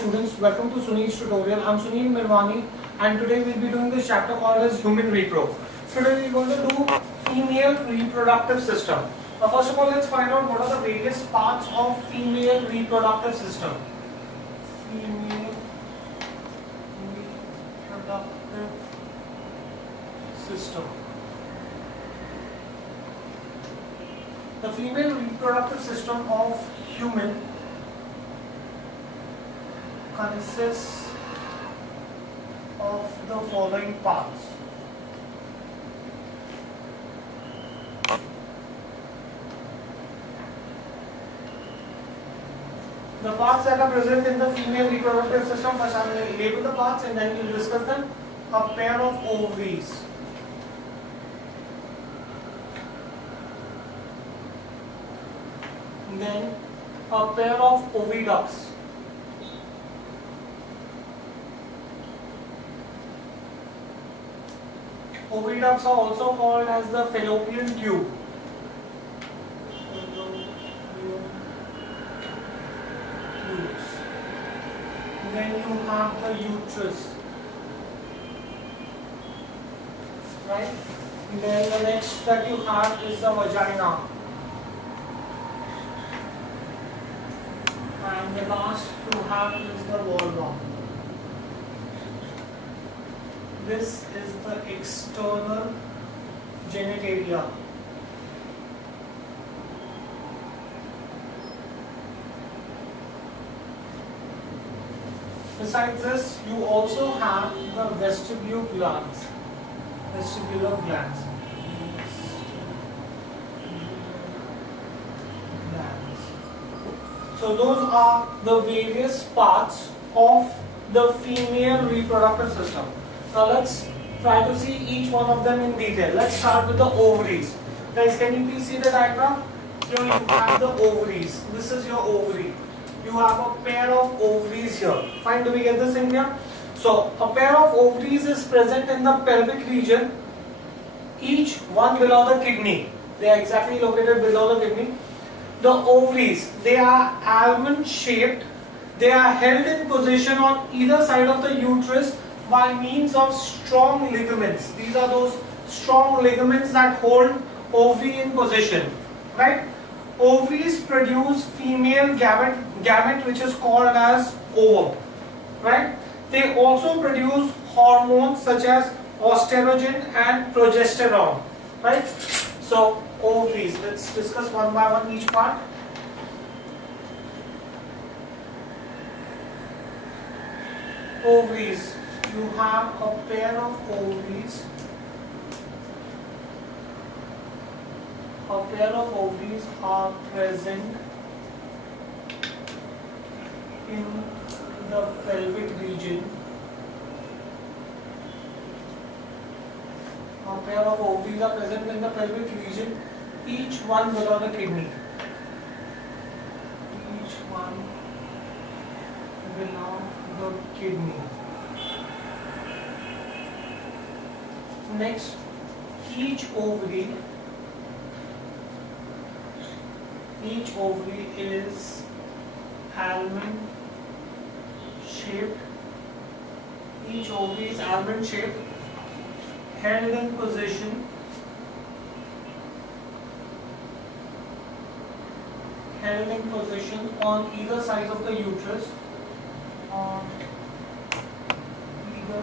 Students, welcome to Sunil's tutorial. I'm Sunil Mirwani and today we'll be doing this chapter called as Human Repro. Today we're going to do female reproductive system. Now first of all, let's find out what are the various parts of female reproductive system. Female reproductive system. The female reproductive system of human consists of the following parts. The parts that are present in the female reproductive system, first I will label the parts and then we will discuss them. A pair of ovaries, then a pair of oviducts, oviducts are also called as the fallopian tube. Then you have the uterus, right? Then the next that you have is the vagina. And the last to have is the vulva. This is the external genitalia. Besides this, you also have the vestibular glands. Vestibular glands. So those are the various parts of the female reproductive system. Now let's try to see each one of them in detail. Let's start with the ovaries. Guys, can you please see the diagram? Here you have the ovaries. This is your ovary. You have a pair of ovaries here. Fine, do we get this in here? So a pair of ovaries is present in the pelvic region, each one below the kidney. They are exactly located below the kidney. The ovaries, they are almond shaped. They are held in position on either side of the uterus by means of strong ligaments. These are those strong ligaments that hold ovary in position, right? Ovaries produce female gamete which is called as ovum, right? They also produce hormones such as estrogen and progesterone, right? So ovaries, let's discuss one by one each part. Ovaries, you have a pair of ovaries. A pair of ovaries are present in the pelvic region. A pair of ovaries are present in the pelvic region, each one below the kidney. Each one below the kidney. Next, each ovary is almond shaped. Each ovary is almond shaped, held in position, on either side of the uterus. On either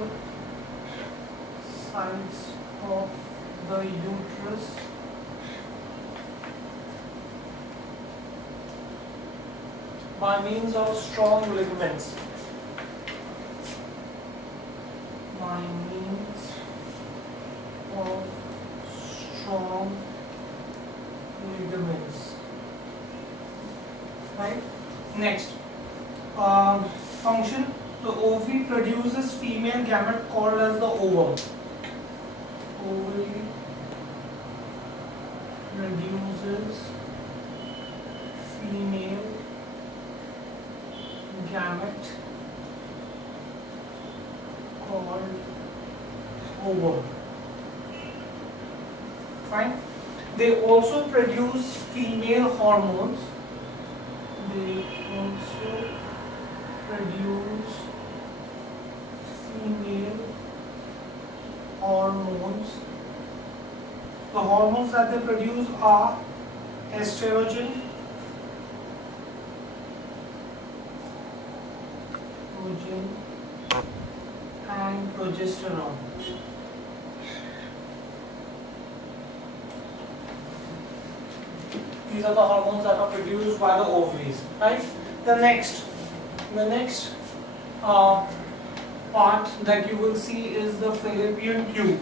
sides of the uterus. By means of strong ligaments. By means of strong ligaments. Right? Next, function. The ovary produces female gamete called as the ovum. Ovary produces female gamete called ovum. Fine. They also produce female hormones. They also produce female hormones. The hormones that they produce are estrogen, and progesterone. These are the hormones that are produced by the ovaries, right? The next part that you will see is the fallopian tube.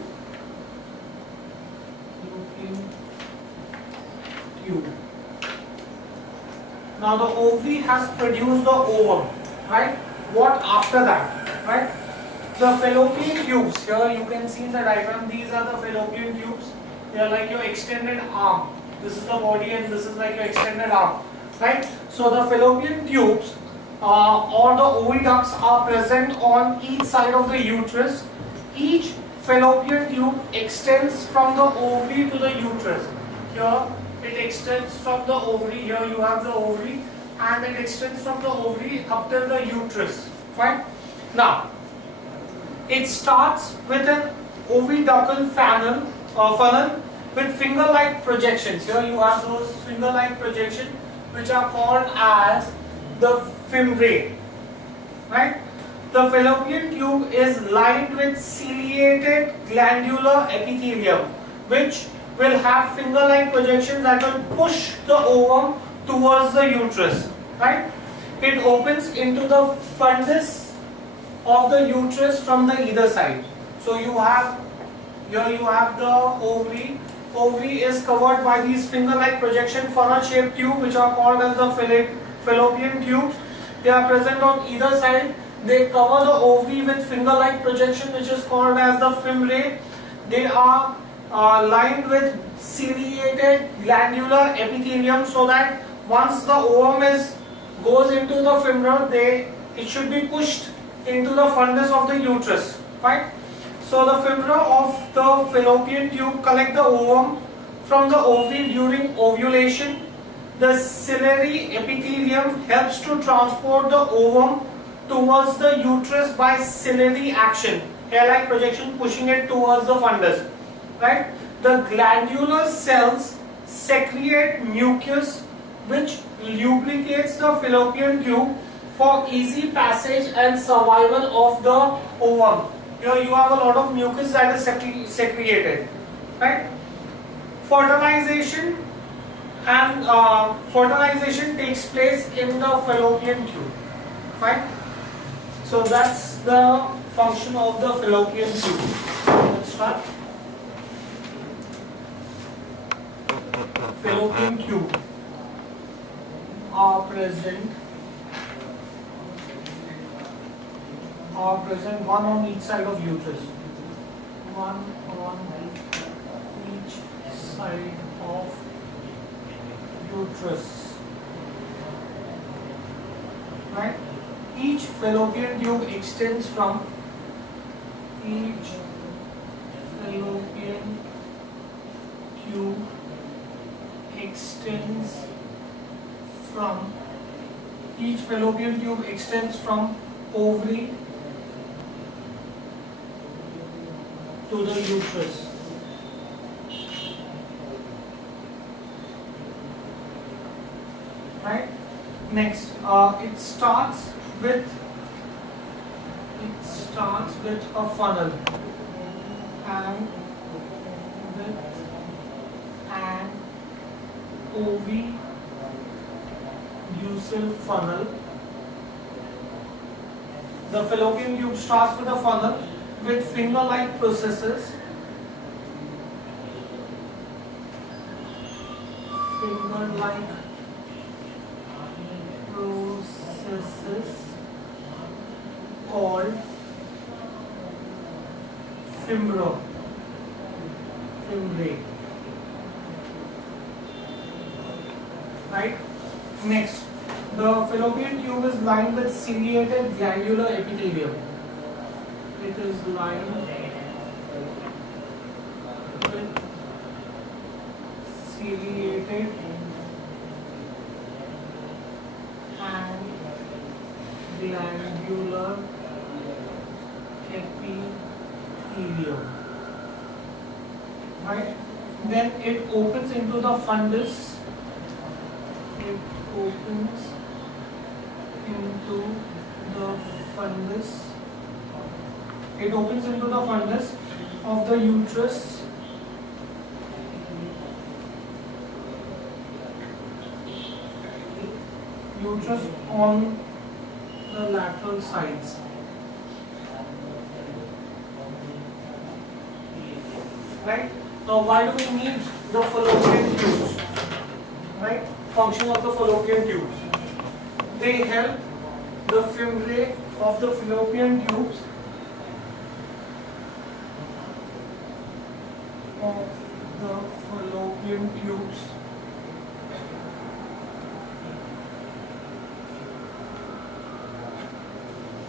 Now the ovary has produced the ovum, right? What after that, right? The fallopian tubes, here you can see in the diagram, these are the fallopian tubes. They are like your extended arm. This is the body and this is like your extended arm, right? So the fallopian tubes or the oviducts are present on each side of the uterus. Each fallopian tube extends from the ovary to the uterus. Here it extends from the ovary, here you have the ovary, and it extends from the ovary up till the uterus, fine? Now, it starts with an oviductal funnel with finger-like projections. Here you have those finger-like projections which are called as the fimbriae, right? The fallopian tube is lined with ciliated glandular epithelium which will have finger-like projections that will push the ovum towards the uterus, right? It opens into the fundus of the uterus from the either side. So you have here you have the ovary. Ovary is covered by these finger-like projection funnel-shaped tube which are called as the fallopian tubes. They are present on either side. They cover the ovary with finger-like projection which is called as the fimbriae. They are lined with ciliated glandular epithelium so that once the ovum goes into the fimbriae, it should be pushed into the fundus of the uterus, right? So the fibra of the fallopian tube collect the ovum from the ovary during ovulation. The ciliary epithelium helps to transport the ovum towards the uterus by ciliary action, hair-like projection pushing it towards the fundus, right? The glandular cells secrete mucus which lubricates the fallopian tube for easy passage and survival of the ovum. Here you have a lot of mucus that is secreted, right? Fertilization takes place in the fallopian tube, right? So that's the function of the fallopian tube. Let's start. Fallopian tube are present one on each side of uterus. One on each side of uterus. Right? Each fallopian tube extends from each fallopian tube extends from ovary to the uterus. Right? Next, it starts with a funnel and with an oviducal funnel. The fallopian tube starts with a funnel with finger-like processes. Finger-like processes called fimbriae. Right? Next, the fallopian tube is lined with ciliated glandular epithelium. It is lined with ciliated and glandular epithelium. Right? Then it opens into the fundus. It opens into the fundus. It opens into the fundus of the uterus. Uterus on the lateral sides. Right? Now, why do we need the fallopian tubes? Right? Function of the fallopian tubes. They help the fimbriae of the fallopian tubes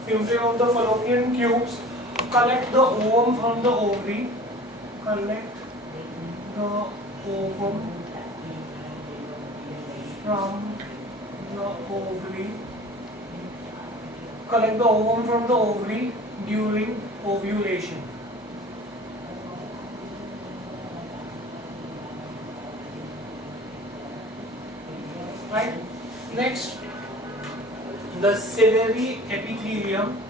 Fimbriae of the fallopian tubes collect the ovum from the ovary. Collect the ovum from the ovary. Collect the ovum from the ovary during ovulation. Right? Next, the ciliary epithelium.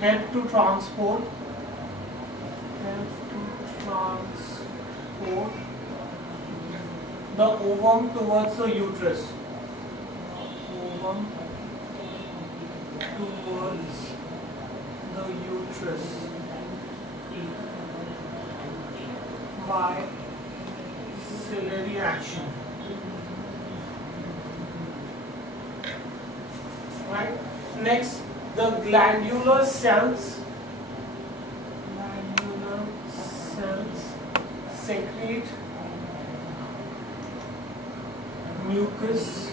Help to transport the ovum towards the uterus. Ovum towards the uterus by ciliary action. Right? Next, the glandular cells secrete mucus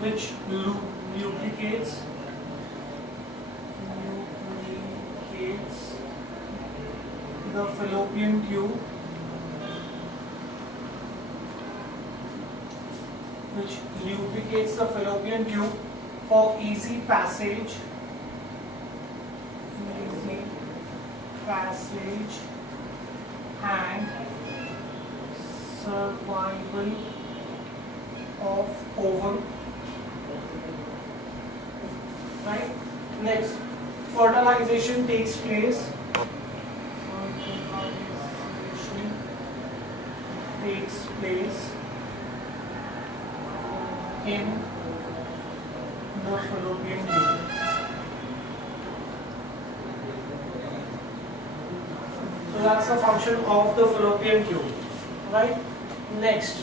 which lubricates the fallopian tube, for easy passage and survival of ovum. Right? Next, fertilization takes place. In the fallopian tube. So that's the function of the fallopian tube. Right? Next,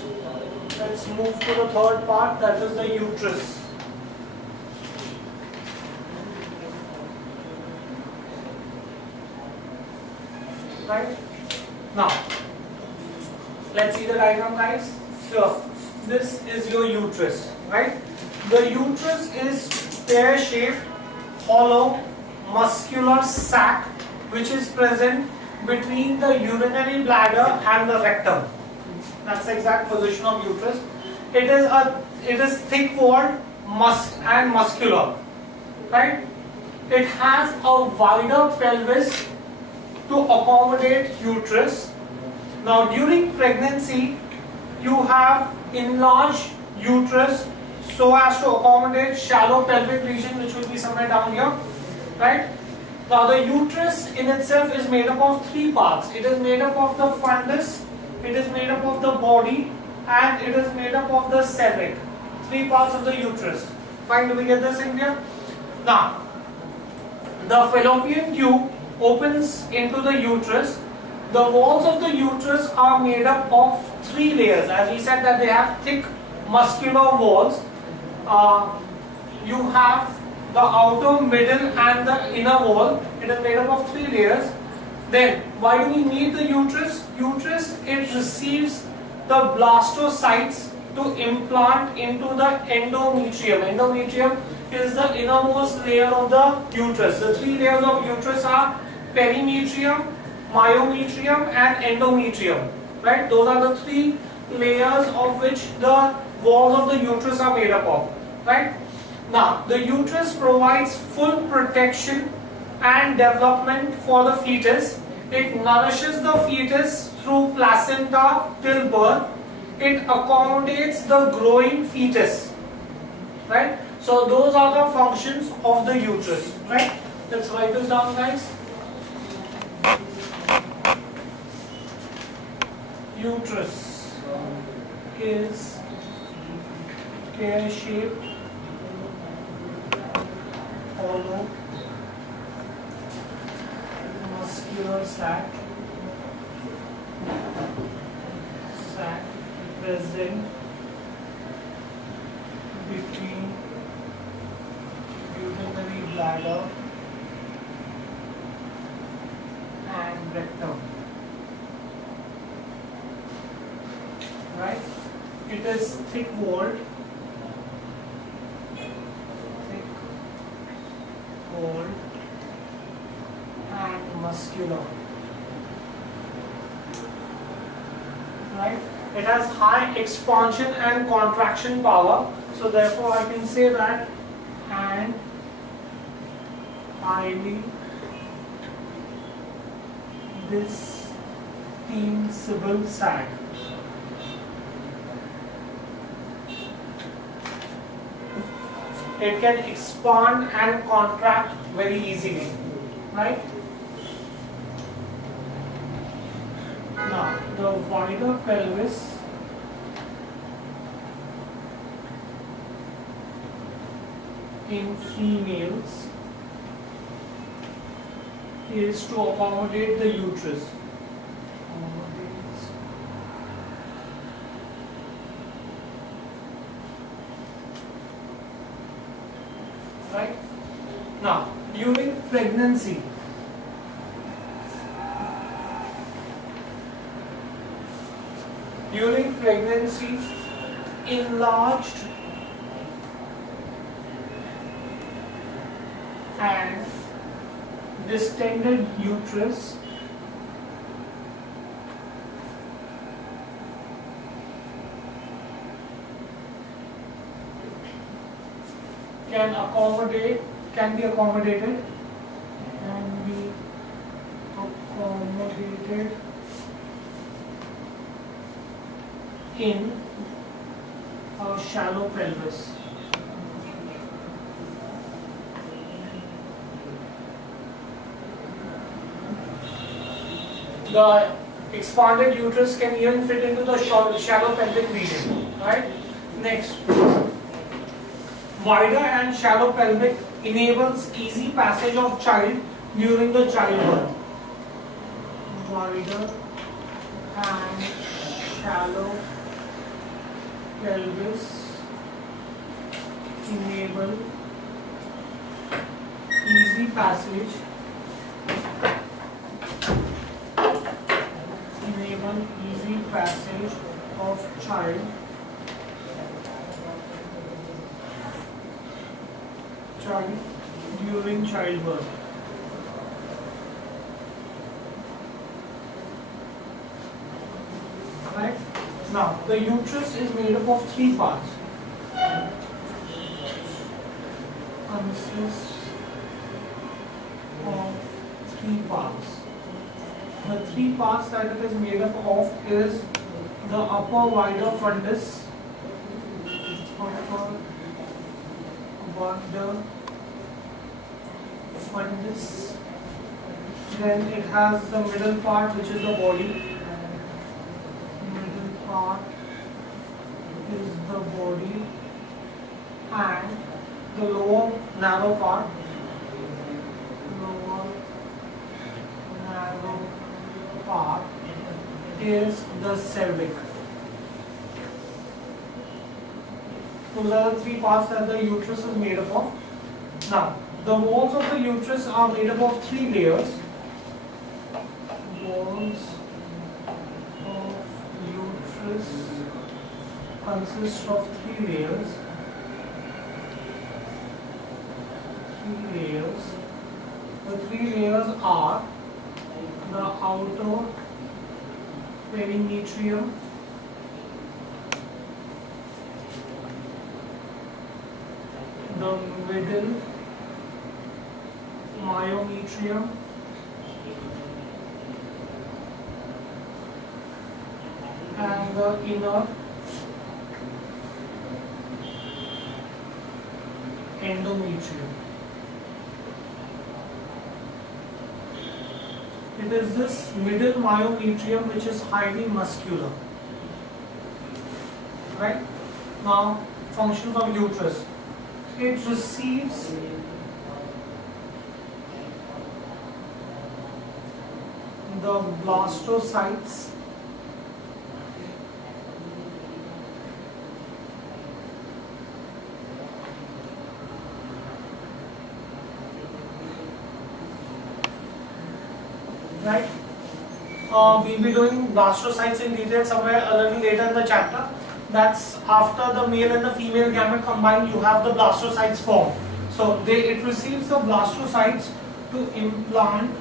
let's move to the third part, that is the uterus. Right? Now, let's see the diagram, guys. So, this is your uterus, right? The uterus is pear-shaped, hollow, muscular sac which is present between the urinary bladder and the rectum. That's the exact position of uterus. It is thick-walled and muscular, right? It has a wider pelvis to accommodate uterus. Now, during pregnancy, you have enlarged uterus so as to accommodate shallow pelvic region, which will be somewhere down here, right? Now, the uterus in itself is made up of three parts. It is made up of the fundus, it is made up of the body, and it is made up of the cervix. Three parts of the uterus. Fine, do we get this in here? Now, the fallopian tube opens into the uterus. The walls of the uterus are made up of three layers. As we said that they have thick muscular walls. You have the outer, middle and the inner wall. It is made up of three layers. Then, why do we need the uterus? Uterus, it receives the blastocytes to implant into the endometrium. Endometrium is the innermost layer of the uterus. The three layers of uterus are perimetrium, myometrium and endometrium. Right? Those are the three layers of which the walls of the uterus are made up of. Right? Now, the uterus provides full protection and development for the fetus. It nourishes the fetus through placenta till birth. It accommodates the growing fetus. Right? So those are the functions of the uterus. Right? Let's write this down, guys. Uterus is pear-shaped, hollow, muscular sac present between urinary bladder and rectum. Right? It is thick-walled, and muscular. Right? It has high expansion and contraction power, so therefore I can say that, and highly distensible sac. It can expand and contract very easily, right? Now, the wider pelvis in females is to accommodate the uterus. Right? Now, during pregnancy, enlarged and distended uterus can be accommodated in a shallow pelvis. The expanded uterus can even fit into the shallow pelvic region. Right? Next, wider and shallow pelvic enables easy passage of child during the childbirth. Wider and shallow pelvis enable easy passage of child during childbirth. Right? Now, the uterus is made up of three parts. Consists of three parts. The three parts that it is made up of is the upper wider fundus, then it has the middle part, which is the body. Middle part is the body, and the lower narrow part, is the cervix. Those are the three parts that the uterus is made up of. Now, the walls of the uterus are made up of three layers. Walls of uterus consist of three layers. The three layers are the outer perimetrium, the middle myometrium, and the inner endometrium. It is this middle myometrium which is highly muscular. Right? Now, functions of uterus. It receives the blastocytes right? We'll be doing blastocytes in detail somewhere a little later in the chapter. That's after the male and the female gamete combine, you have the blastocytes form. So it receives the blastocytes to implant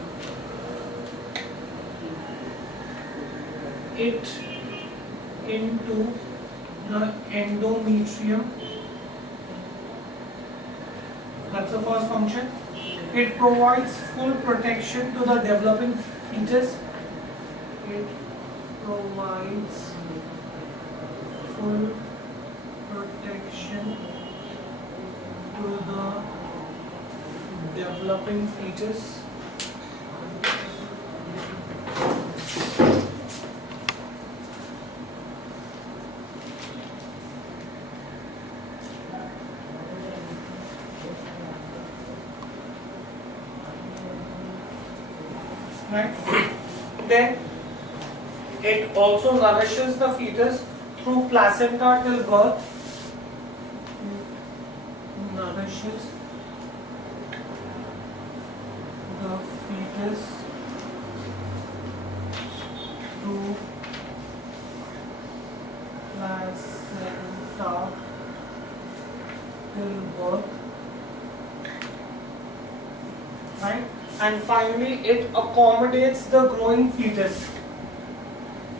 it into the endometrium. That's the first function. It provides full protection to the developing fetus. It provides full protection to the developing fetus. Right? Then it also nourishes the fetus through placenta till birth. Nourishes the fetus through placenta till birth. Right? And finally, it accommodates the growing fetus.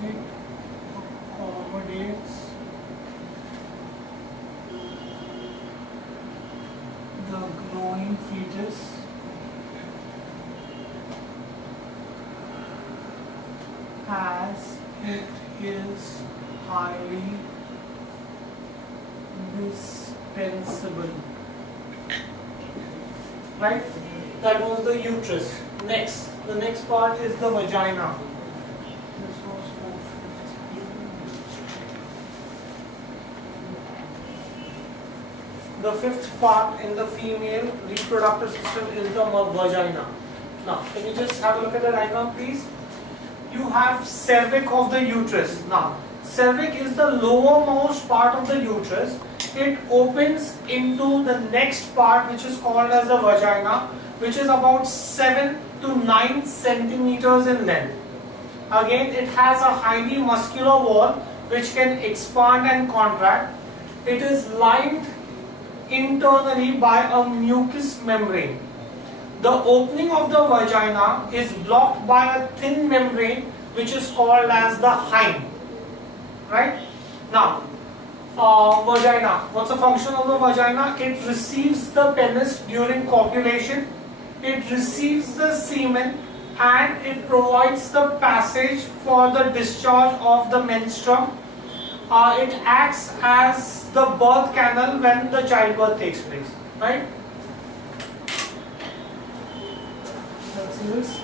It accommodates the growing fetus as it is highly dispensable. Right? That was the uterus. Next, the next part is the vagina. This was 450. The fifth part in the female reproductive system is the vagina. Now, can you just have a look at the diagram, please? You have cervix of the uterus. Now, cervix is the lowermost part of the uterus. It opens into the next part, which is called as the vagina, which is about 7 to 9 centimeters in length. Again, it has a highly muscular wall which can expand and contract. It is lined internally by a mucous membrane. The opening of the vagina is blocked by a thin membrane which is called as the hymen. Right? Now, vagina. What's the function of the vagina? It receives the penis during copulation. It receives the semen and it provides the passage for the discharge of the menstruum. It acts as the birth canal when the childbirth takes place. Right? Let's see this.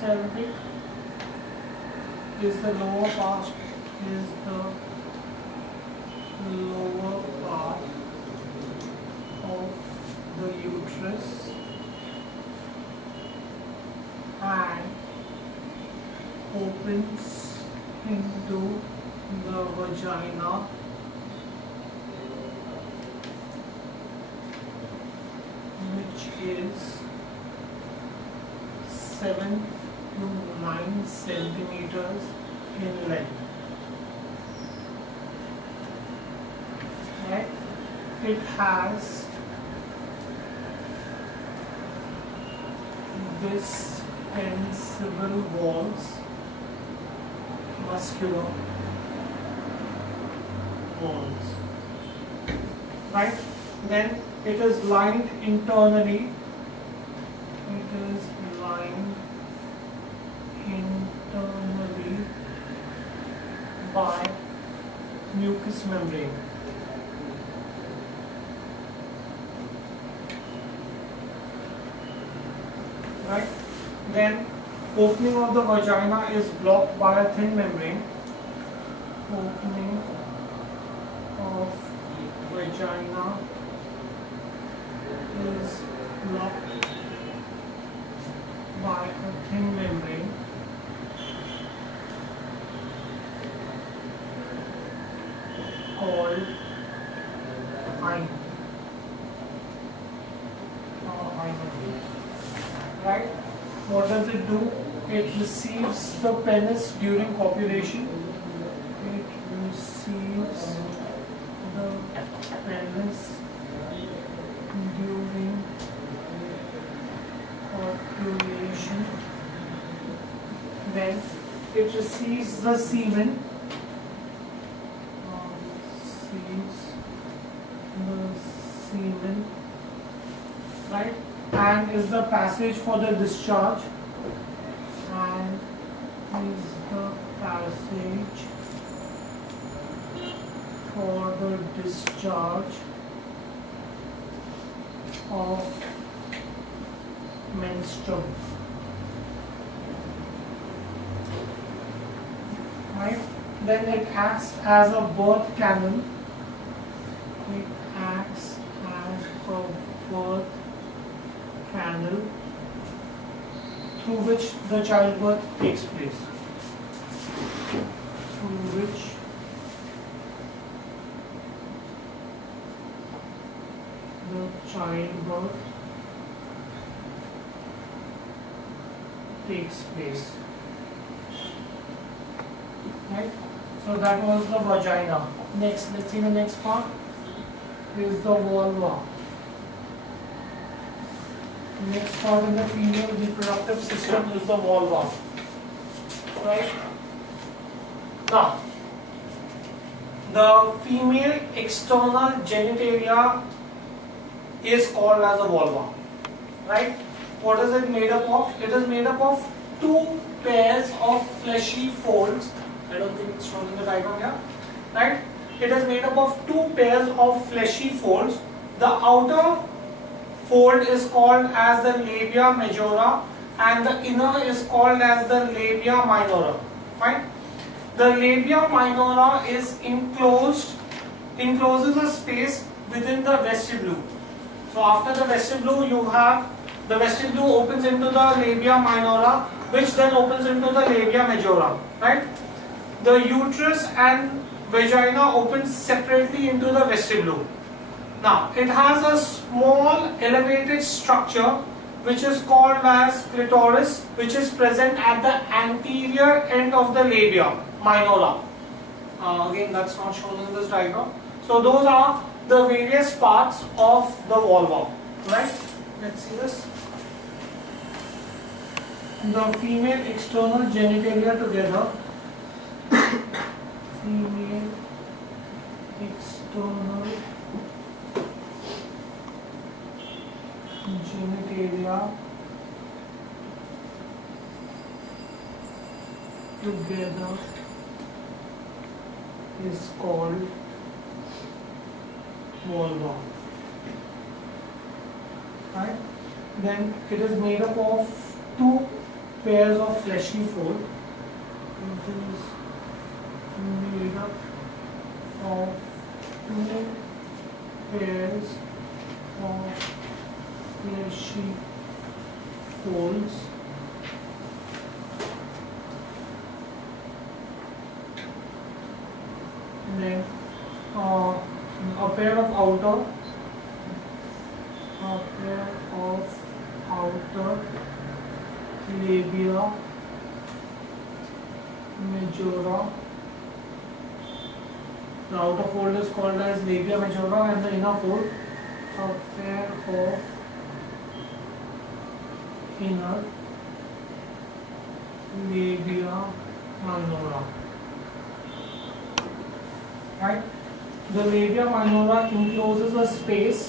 Cervix is the lower part. Of the uterus and opens into the vagina, which is 7 to 9 centimeters in length. Right? It has distensible walls, muscular walls, right? Then it is lined internally. It is lined internally by mucous membrane. Right? Then opening of the vagina is blocked by a thin membrane. Opening of vagina is blocked by a thin membrane called hymen. Right? What does it do? It receives the penis during copulation. It receives the penis during copulation. Then it receives the semen. Receives the semen. Right? And is the passage for the discharge. And is the passage for the discharge of menstruum. Right? Then it acts as a birth canal. It acts as a birth canal through which the childbirth takes place. Through which the childbirth takes place. Right? So that was the vagina. Next, let's see the next part is the vulva. Next part in the female reproductive system is the vulva. Right? Now, the female external genitalia is called as a vulva. Right? What is it made up of? It is made up of two pairs of fleshy folds. I don't think it's shown in the diagram here. Right? It is made up of two pairs of fleshy folds. The outer fold is called as the labia majora and the inner is called as the labia minora. Fine. The labia minora is encloses a space within the vestibule. So after the vestibule you have the vestibule opens into the labia minora, which then opens into the labia majora. Right. The uterus and vagina opens separately into the vestibule. Now, it has a small elevated structure which is called as clitoris, which is present at the anterior end of the labia minora. Again, that's not shown in this diagram. So, those are the various parts of the vulva. Right? Let's see this. The female external genitalia together. Female external genitalia together is called vulva. Right? Then it is made up of two pairs of fleshy fold. It is made up of two pairs of fleshy folds and then a pair of outer labia majora. The outer fold is called as labia majora and the inner fold a pair of inner labia minora. Right? The labia minora encloses a space.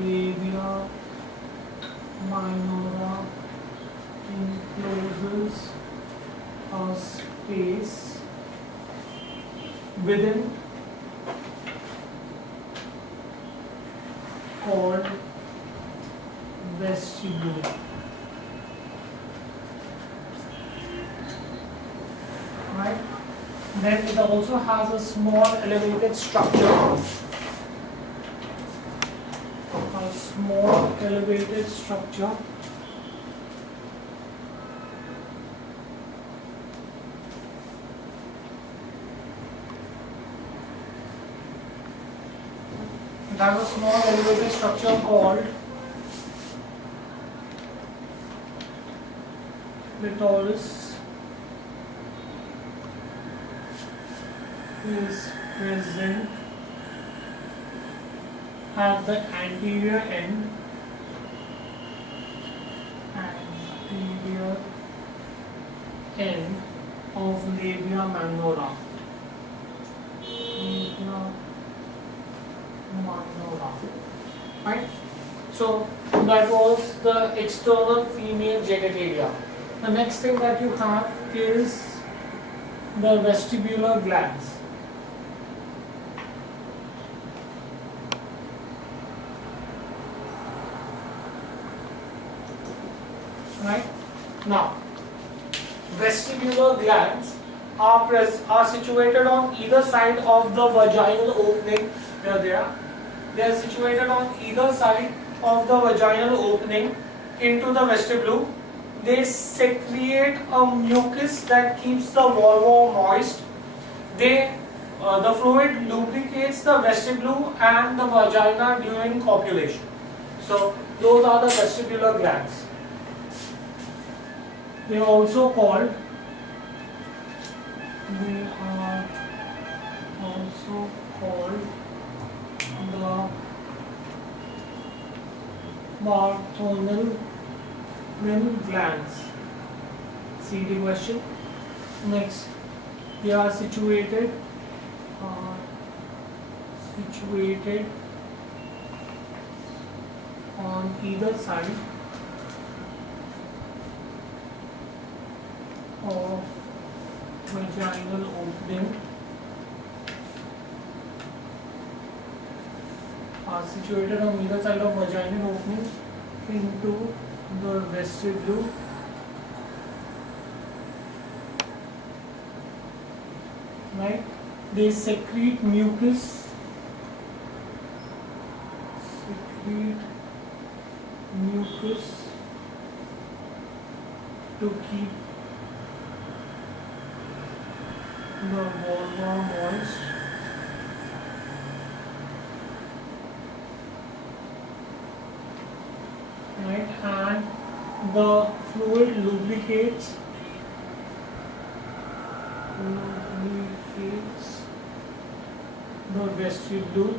Labia minora encloses a space within called vestibule. Right? Then it also has a small elevated structure. A small elevated structure. It has a small elevated structure called clitoris is present at the anterior end of labia minora. Right? So that was the external female genitalia. The next thing that you have is the vestibular glands. Right? Now, vestibular glands are situated on either side of the vaginal opening. Here they are. They are situated on either side of the vaginal opening into the vestibule. They secrete a mucus that keeps the vulva moist. The fluid lubricates the vestibule and the vagina during copulation. So those are the vestibular glands. They are also called the Bartholomew glands. See the question. Next, they are situated on either side of vaginal opening. Are situated on either side of vaginal opening into the vestibule. Right? They secrete mucus. To keep the vulva moist. Right, and the fluid lubricates the vestibule.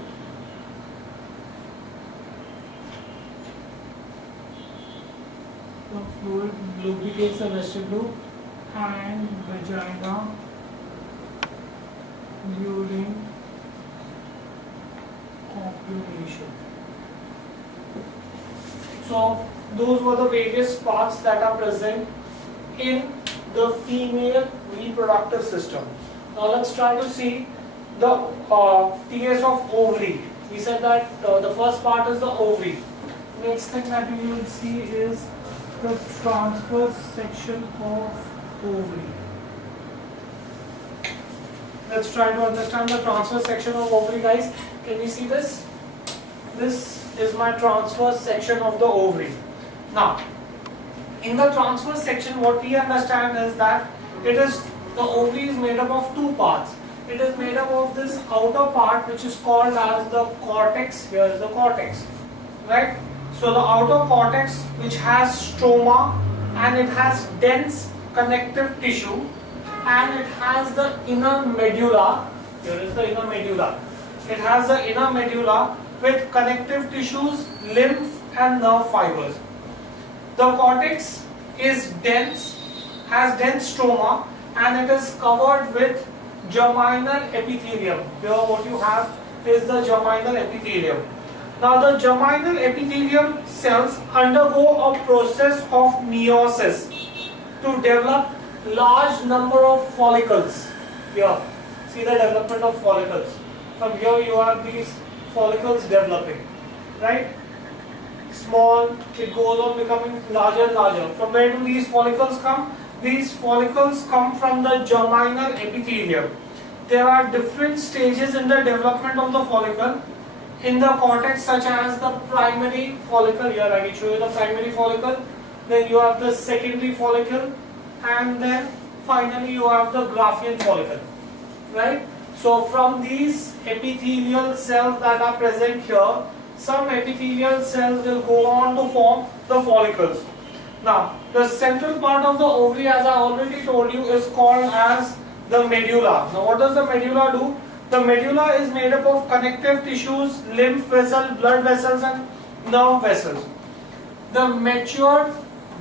The fluid lubricates the vestibule and vagina during copulation. So those were the various parts that are present in the female reproductive system. Now let's try to see the TS of ovary. We said that the first part is the ovary. Next thing that we will see is the transverse section of ovary. Let's try to understand the transverse section of ovary, guys. Can you see this? This is my transverse section of the ovary. Now, in the transverse section, what we understand is that the ovary is made up of two parts. It is made up of this outer part, which is called as the cortex. Here is the cortex, right? So the outer cortex, which has stroma and it has dense connective tissue, and it has the inner medulla. Here is the inner medulla. It has the inner medulla with connective tissues, lymph and nerve fibers. The cortex is dense, has dense stroma, and it is covered with germinal epithelium. Here what you have is the germinal epithelium. Now the germinal epithelium cells undergo a process of meiosis to develop large number of follicles. Here, see the development of follicles. From here you have these follicles developing, right? Small, it goes on becoming larger and larger. From where do these follicles come? These follicles come from the germinal epithelium. There are different stages in the development of the follicle in the cortex, such as the primary follicle. Here I can show you the primary follicle, then you have the secondary follicle, and then finally you have the Graafian follicle, right? So from these epithelial cells that are present here, some epithelial cells will go on to form the follicles. Now the central part of the ovary, as I already told you, is called as the medulla. Now what does the medulla do? The medulla is made up of connective tissues, lymph vessels, blood vessels, and nerve vessels. The matured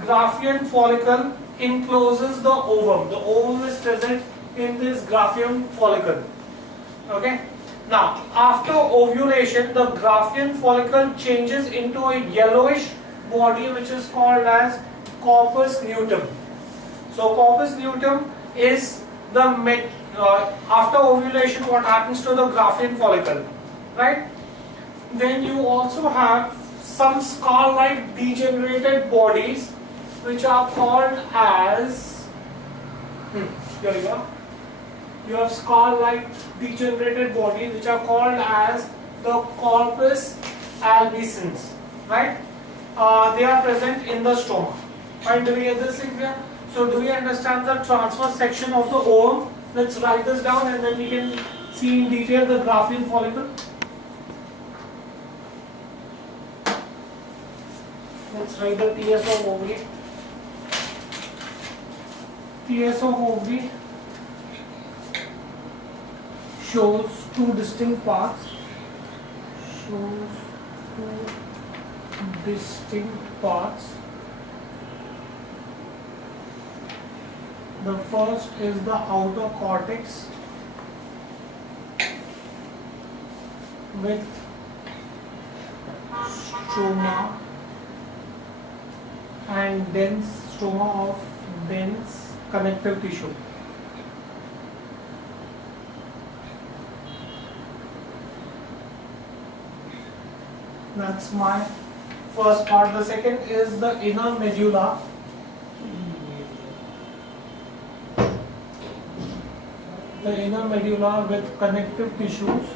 Graafian follicle encloses the ovum. The ovum is present in this Graafian follicle. Okay. Now, after ovulation, the Graafian follicle changes into a yellowish body which is called as corpus luteum. So, corpus luteum is the after ovulation, what happens to the Graafian follicle, right? Then you also have some scar-like degenerated bodies which are called as, here you go. You have scar-like degenerated bodies which are called as the corpus albicans, right? They are present in the stroma. Right? Do we get this thing here? So do we understand the transverse section of the ovum? Let's write this down and then we can see in detail the Graafian follicle. Let's write the TS of ovary. TS of ovary shows two distinct parts. Shows two distinct parts. The first is the outer cortex with stroma and dense stroma of dense connective tissue. That's my first part. The second is the inner medulla. The inner medulla with connective tissues,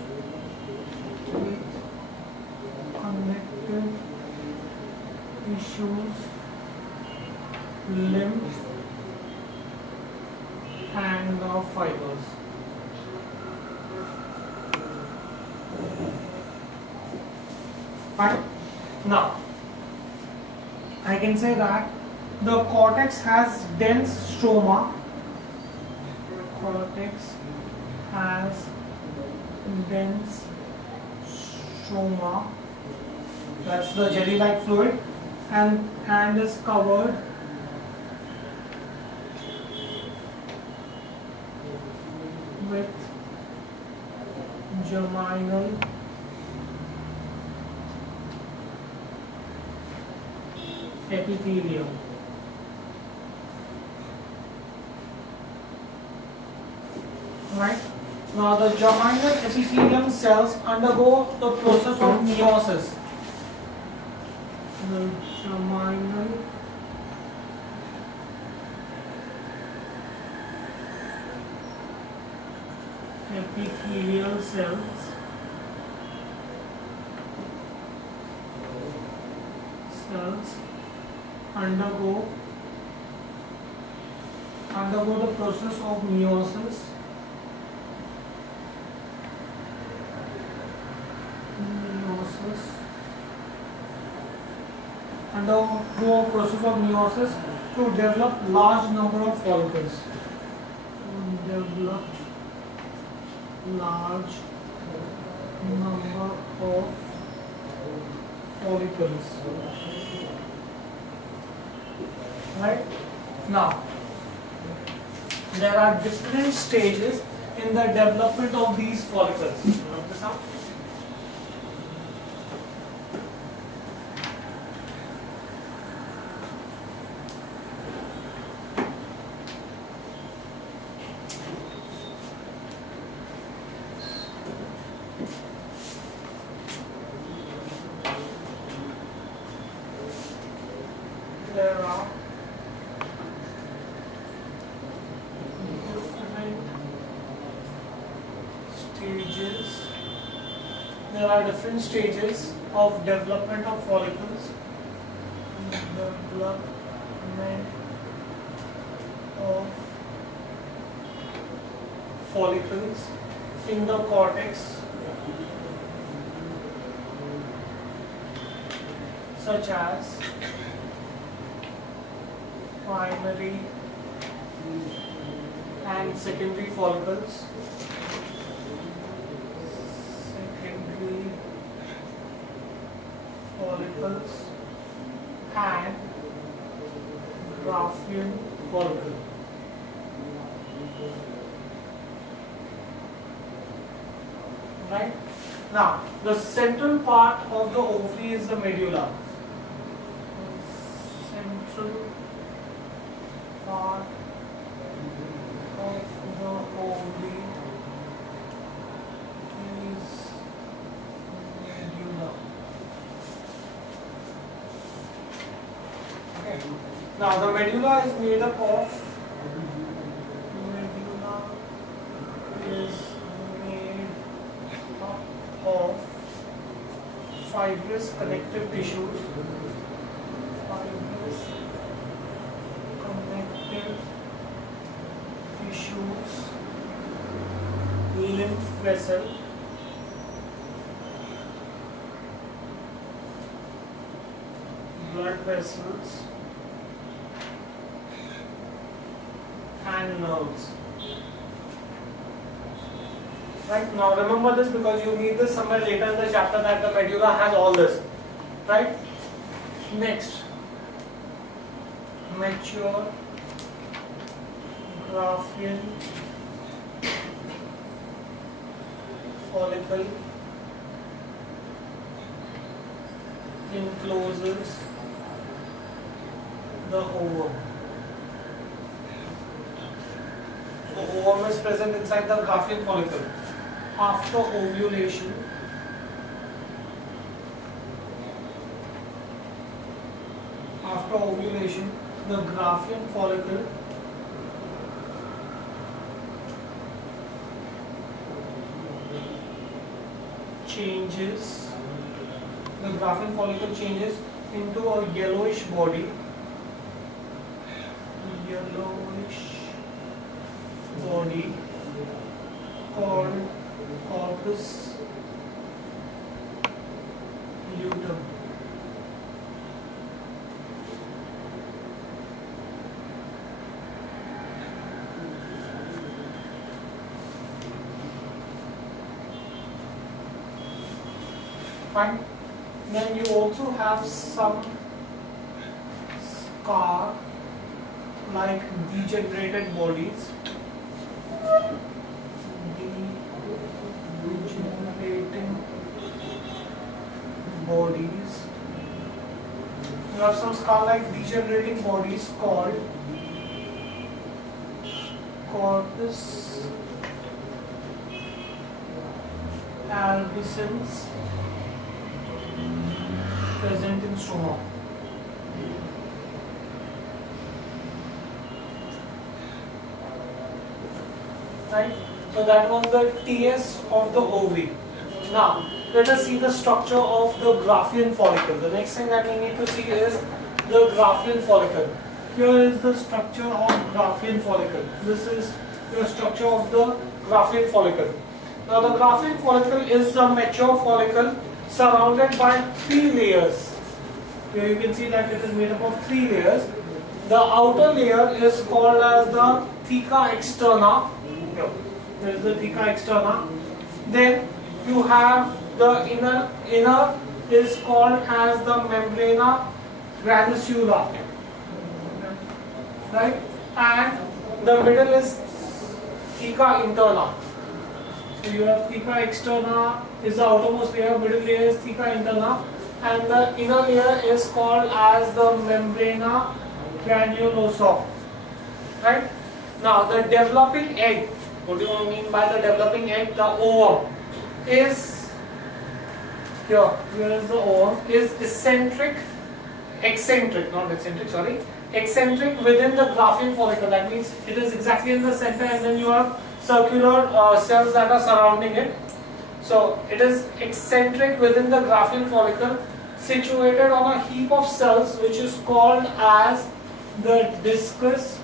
lymph and nerve fibers. Fine. Now, I can say that the cortex has dense stroma. Cortex has dense stroma, that's the jelly-like fluid, and is covered with germinal epithelium. Right? Now the germinal epithelium cells undergo the process of meiosis. The germinal epithelial cells undergo the process of meiosis. Undergo a process of meiosis to develop large number of follicles. Develop large number of follicles. Right? Now, there are different stages in the development of these follicles. Note this out. There are different stages of development of follicles. Development of follicles in the cortex, such as primary and secondary follicles. And Graafian follicle. Right? Now, the central part of the ovary is the medulla. Central part of the ovary is medulla. Now the medulla is made up of fibrous connective tissues, lymph vessel, blood vessels, and nerves. Right, now remember this because you need this somewhere later in the chapter that the medulla has all this. Right? Next, mature Graafian follicle encloses the ovum. So ovum is present inside the Graafian follicle. After ovulation, the Graafian follicle changes. The Graafian follicle changes into a yellowish body. Called corpus luteum. Fine. Then you also have some scar like degenerated bodies. You have some scar-like degenerating bodies called corpus albicans present in stroma. Right? So that was the TS of the ovary. Now, let us see the structure of the Graafian follicle. The next thing that we need to see is the Graafian follicle. Here is the structure of Graafian follicle. This is the structure of the Graafian follicle. Now, the Graafian follicle is a mature follicle surrounded by 3 layers. Here you can see that it is made up of 3 layers. The outer layer is called as the theca externa. There is the theca externa. Then you have the inner is called as the membrana granulosa. right? And the middle is theca interna. So you have theca externa is the outermost layer, middle layer is theca interna, and the inner layer is called as the membrana granulosa. Right? Now the developing egg, what do you mean by the developing egg? The ovum is here. Here is the ovum, is eccentric within the Graafian follicle. That means it is exactly in the center, and then you have circular cells that are surrounding it. So it is eccentric within the Graafian follicle, situated on a heap of cells which is called as the discus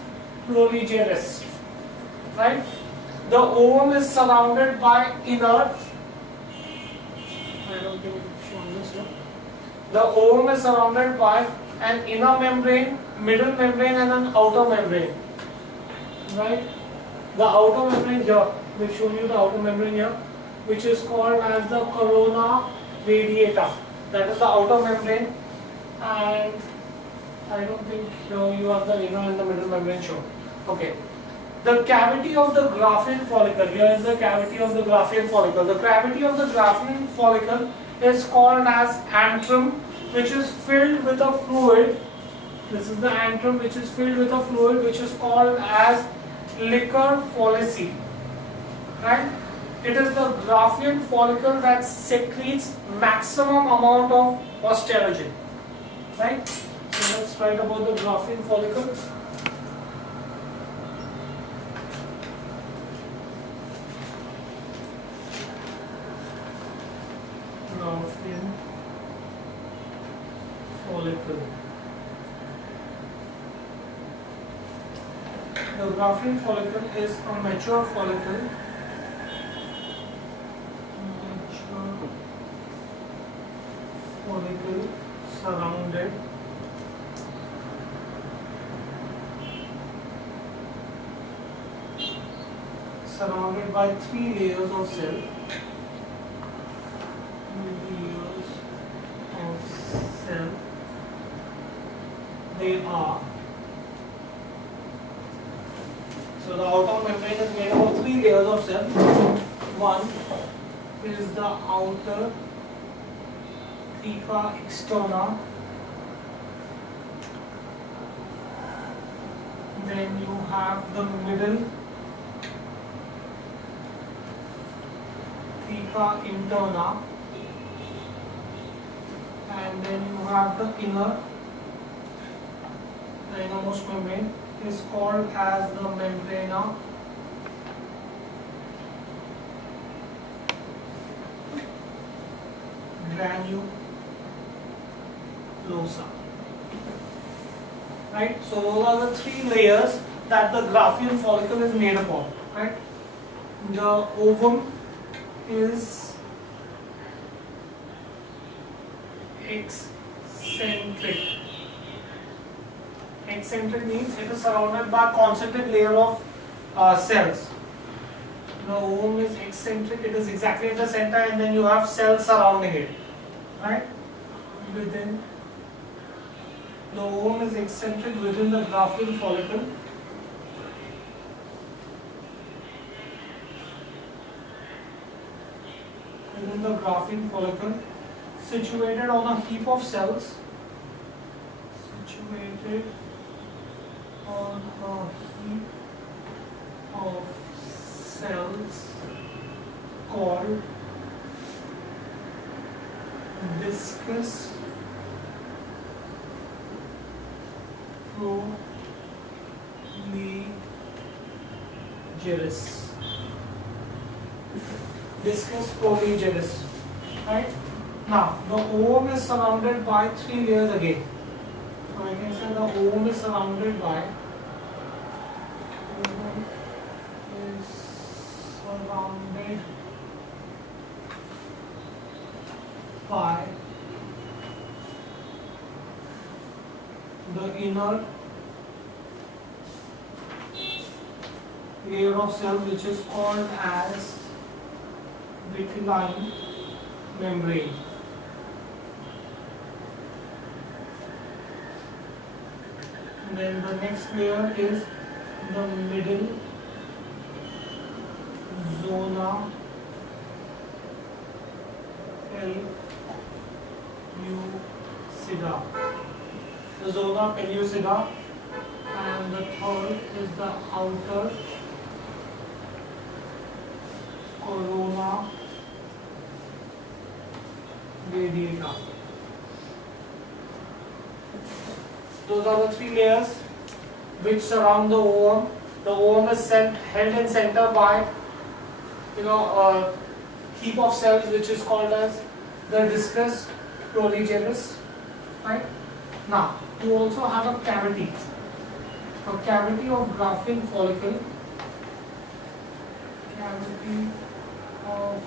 proligerus. Right? The ovum is surrounded by inner. I don't think it's shown this here. The ovum is surrounded by an inner membrane, middle membrane, and an outer membrane. Right? The outer membrane here, we've shown you the outer membrane here, which is called as the corona radiata. That is the outer membrane, and I don't think here you have the inner and the middle membrane shown. Okay. The cavity of the Graafian follicle, here is the cavity of the Graafian follicle. The cavity of the Graafian follicle is called as antrum, which is filled with a fluid. This is the antrum which is filled with a fluid which is called as liquor follici. Right? It is the Graafian follicle that secretes maximum amount of osterogen. Right? So let's write about the Graafian follicle. Graafian follicle. The Graafian follicle is a mature follicle. Surrounded by 3 layers of cell. They are, so the outer membrane is made up of 3 layers of cell. One is the outer theca externa, then you have the middle theca interna, and then you have the inner, the innermost membrane is called as the membrana granulosa. Right? So those are the 3 layers that the Graafian follicle is made up of. Right? The ovum is eccentric. Eccentric means it is surrounded by a concentric layer of cells. The ovum is eccentric, it is exactly at the center, and then you have cells surrounding it. Right? Within the ovum is eccentric within the Graafian follicle. Within the Graafian follicle, situated on a heap of cells. Situated on a heap of cells called discus proligerus. Discus proligerus. Right? Now, the ovum is surrounded by 3 layers again. So I can say the ovum is surrounded by the inner layer of cells, which is called as vitelline membrane. then the next layer is the middle zona pellucida, the zona pellucida, and the third is the outer corona radiata. Those are the three layers which surround the ovum. The ovum is held in center by a heap of cells which is called as the discus proliferaris. Right? Now you also have a cavity of Graafian follicle. Cavity of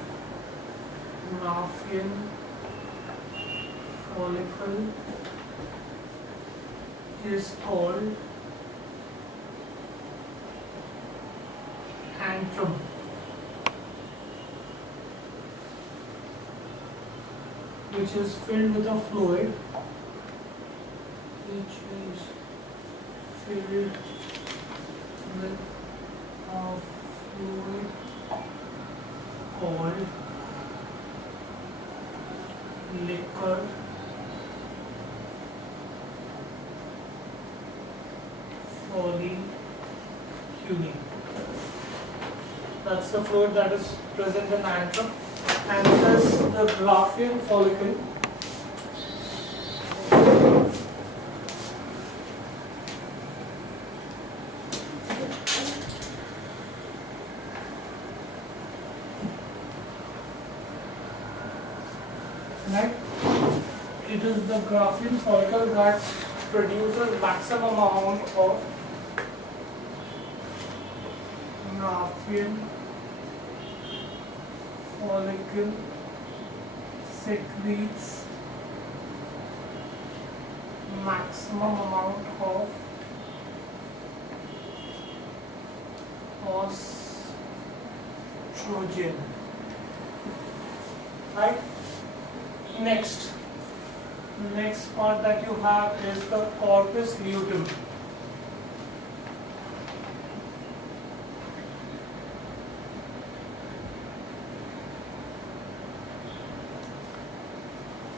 Graafian follicle is called antrum. Which is filled with a fluid, called liquor folliculi. That's the fluid that is present in antrum, and it is the Graafian follicle. Right? It is the Graafian follicle that produces maximum amount of Graafian follicle secretes maximum amount of estrogen. Right? Next part that you have is the corpus luteum.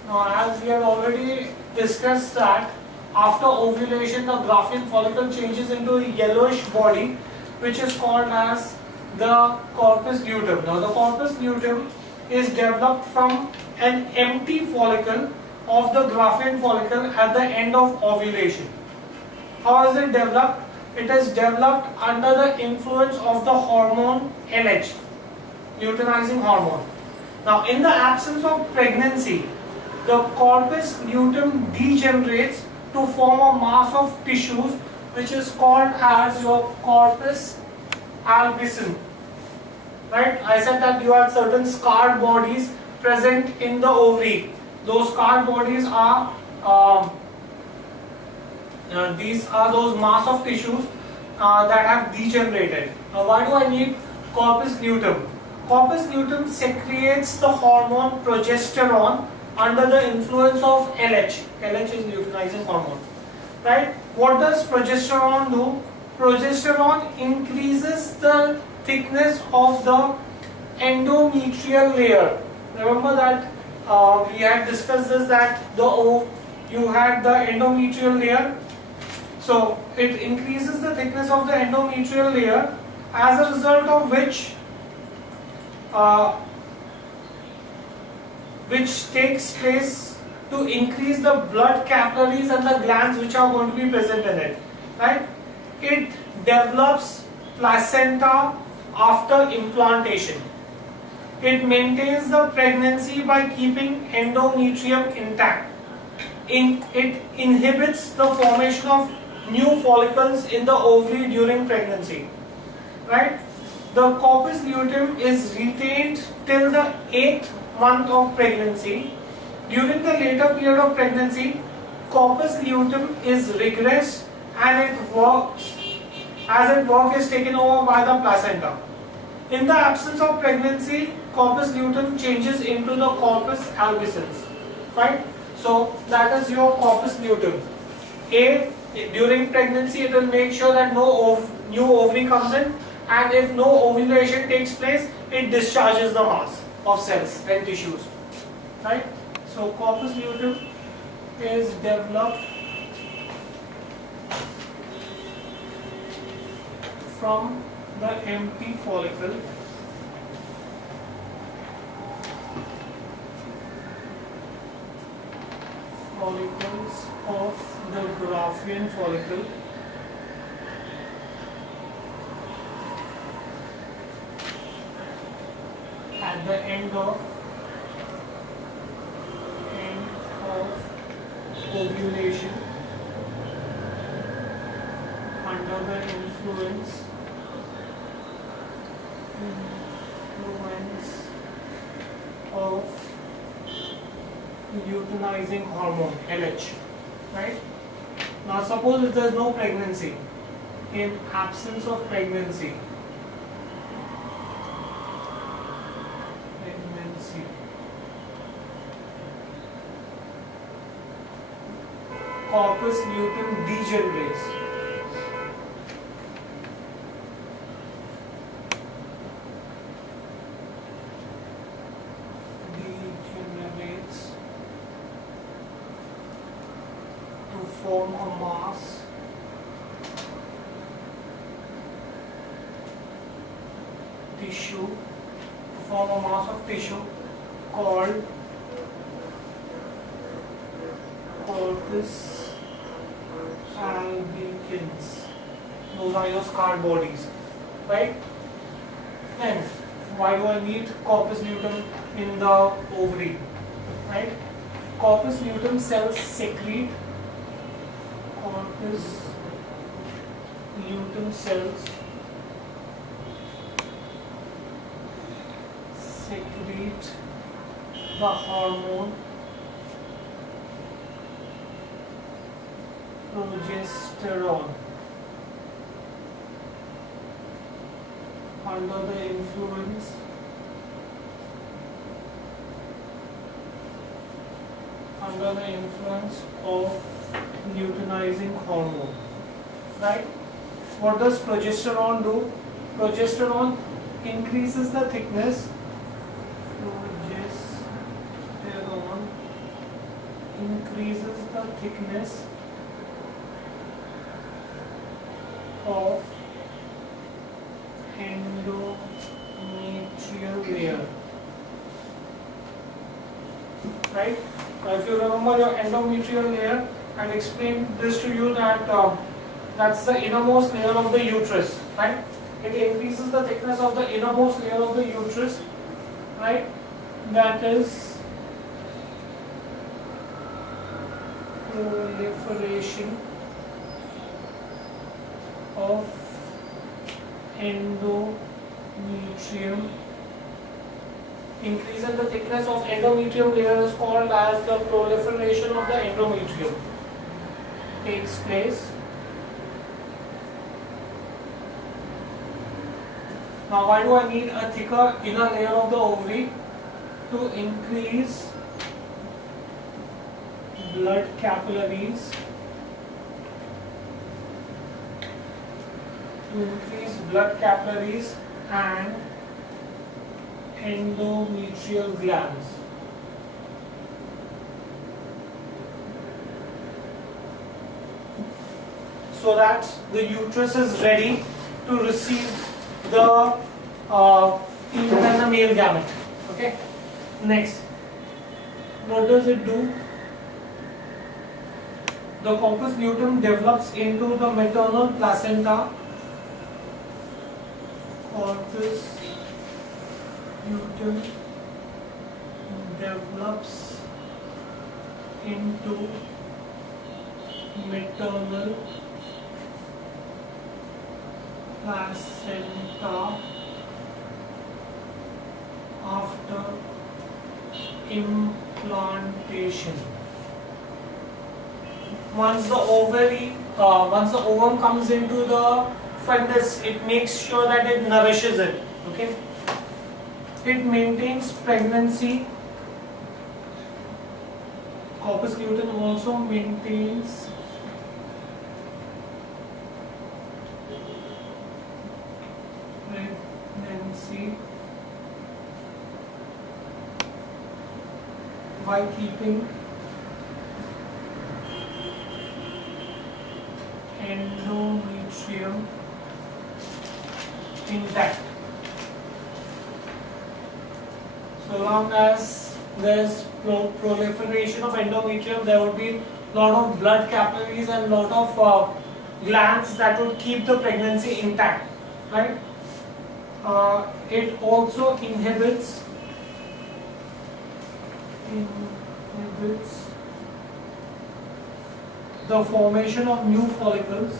Now, as we have already discussed that after ovulation the Graafian follicle changes into a yellowish body which is called as the corpus luteum. Now, the corpus luteum is developed from an empty follicle of the Graafian follicle at the end of ovulation. How is it developed? It is developed under the influence of the hormone LH, luteinizing hormone. Now, in the absence of pregnancy, the corpus luteum degenerates to form a mass of tissues which is called as your corpus albicans. Right? I said that you have certain scarred bodies present in the ovary. Those scarred bodies are these are those mass of tissues that have degenerated. Now, why do I need corpus luteum? Corpus luteum secretes the hormone progesterone under the influence of LH. LH is luteinizing hormone. Right? What does progesterone do? Progesterone increases the thickness of the endometrial layer. Remember that we had discussed this, that you had the endometrial layer. So it increases the thickness of the endometrial layer, as a result of which takes place to increase the blood capillaries and the glands which are going to be present in it. Right? It develops placenta after implantation. It maintains the pregnancy by keeping endometrium intact. It inhibits the formation of new follicles in the ovary during pregnancy. Right? The corpus luteum is retained till the 8th month of pregnancy. During the later period of pregnancy, corpus luteum is regressed and work is taken over by the placenta. In the absence of pregnancy, corpus luteum changes into the corpus albicans. Right? So that is your corpus luteum. A During pregnancy, it will make sure that no new ovary comes in, and if no ovulation takes place, it discharges the mass of cells and tissues. Right? So corpus luteum is developed from the empty follicle follicles of the Graafian follicle at the end of ovulation under the influence of luteinizing hormone LH. Right? Now suppose if there is no pregnancy, in absence of pregnancy, corpus luteum degenerates. To form a mass tissue, to form a mass of tissue called corpus albicans. Those are your scarred bodies, right? And why do I need corpus luteum in the ovary? Right? Corpus luteum cells secrete corpus luteum cells secrete the hormone progesterone under the influence of luteinizing hormone. Right? What does progesterone do? Progesterone increases the thickness. Progesterone increases the thickness of endometrial layer. Right? If you remember your endometrial layer, I explained this to you that that's the innermost layer of the uterus. Right? It increases the thickness of the innermost layer of the uterus. Right? That is proliferation of endometrium. Increase in the thickness of endometrium layer is called as the proliferation of the endometrium. Takes place. Now why do I need a thicker inner layer of the ovary? To increase blood capillaries. And endometrial glands. So that the uterus is ready to receive the female and the male gamete. Okay. Next, what does it do? The corpus luteum develops into the maternal placenta. Corpus luteum develops into maternal placenta after implantation. Once the ovum comes into the fundus, it makes sure that it nourishes it. Okay. It maintains pregnancy. Corpus luteum also maintains pregnancy by keeping endometrium intact. So long as there's proliferation of endometrium, there would be a lot of blood capillaries and a lot of glands that would keep the pregnancy intact, right? It also inhibits the formation of new follicles,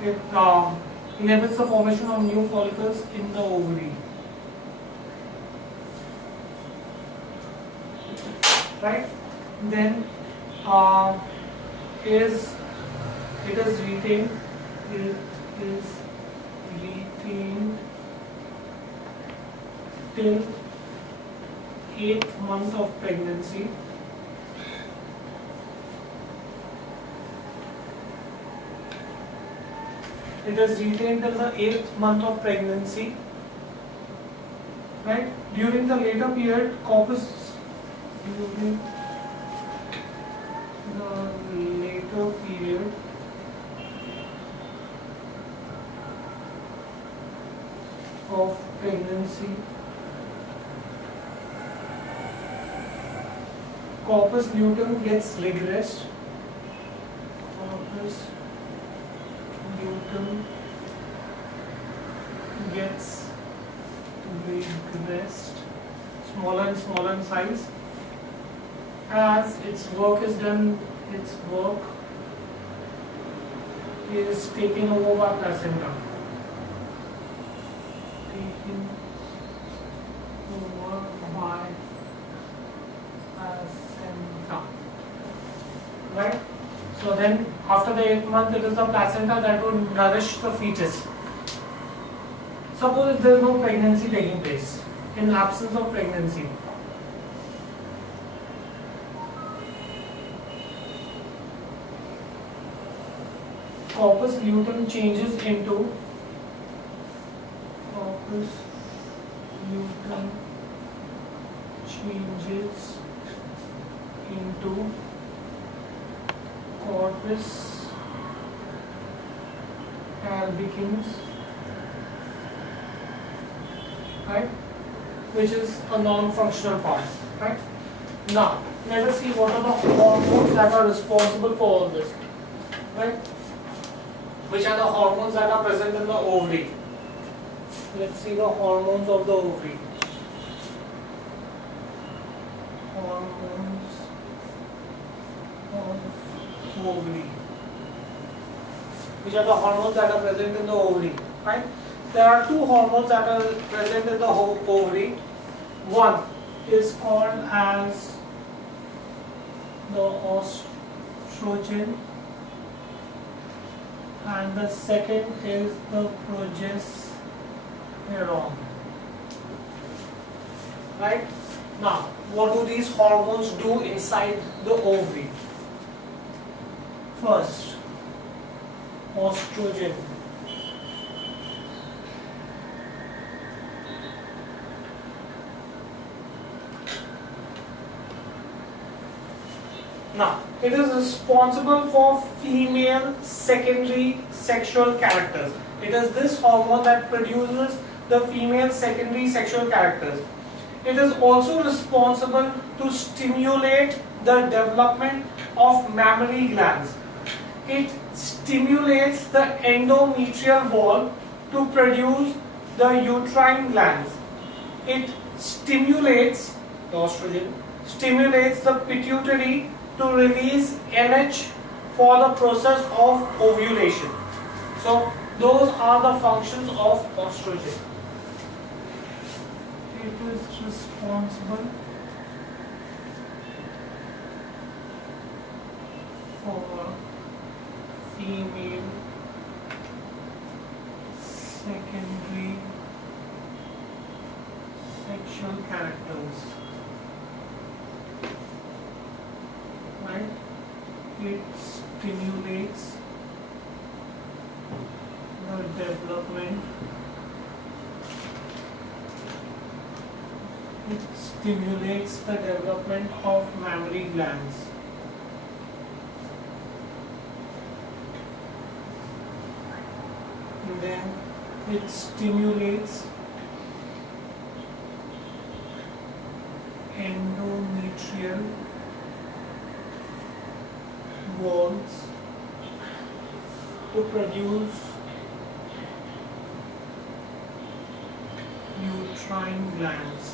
It inhibits the formation of new follicles in the ovary. Right? Then it is retained till 8th month of pregnancy. It is retained till the 8th month of pregnancy. Right? During the later period, of pregnancy, corpus luteum gets regressed. Corpus luteum gets regressed, smaller and smaller in size. As its work is done, its work is taken over by placenta. Taken over by placenta. Right? So then, after the 8th month, it is the placenta that will nourish the fetus. Suppose if there is no pregnancy taking place, in absence of pregnancy, corpus luteum changes into corpus albicans, right, which is a non-functional part, right? Now, let us see what are the hormones that are responsible for all this, right? Which are the hormones that are present in the ovary? Let's see the hormones of the ovary. Hormones of ovary. Which are the hormones that are present in the ovary? Right? There are two hormones that are present in the ovary. One is called as the estrogen, and the second is the progesterone. Right? Now, what do these hormones do inside the ovary? First, estrogen. Now, it is responsible for female secondary sexual characters. It is this hormone that produces the female secondary sexual characters. It is also responsible to stimulate the development of mammary glands. It stimulates the endometrial wall to produce the uterine glands. It stimulates, the estrogen, stimulates the pituitary to release LH for the process of ovulation. So, those are the functions of estrogen. It is responsible for female secondary sexual characters. it stimulates the development. It stimulates the development of mammary glands. And then it stimulates endometrial walls to produce uterine glands.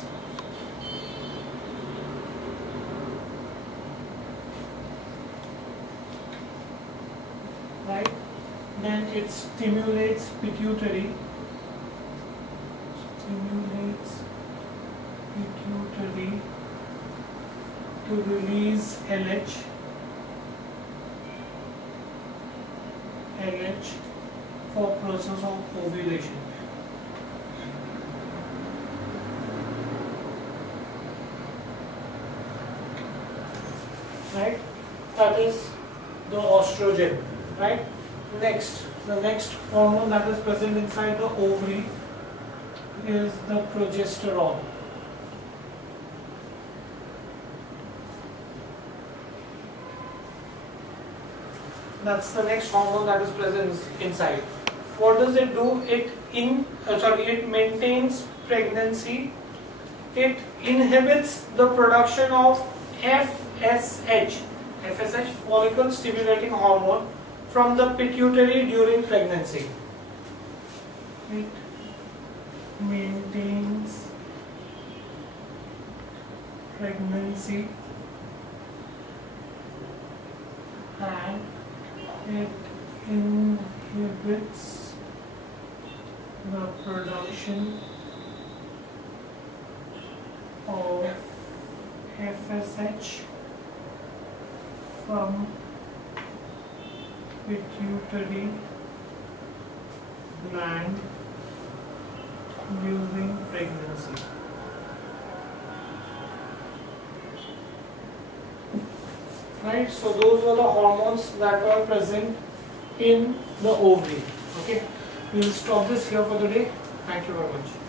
Right? Then it stimulates pituitary. To release LH for process of ovulation. Right? That is the estrogen. Right? The next hormone that is present inside the ovary is the progesterone. That's the next hormone that is present inside. What does it do? It maintains pregnancy. It inhibits the production of FSH, follicle stimulating hormone, from the pituitary during pregnancy. It maintains pregnancy and it inhibits the production of FSH from pituitary gland during pregnancy. Right, so those were the hormones that were present in the ovary. Okay, we will stop this here for the day. Thank you very much.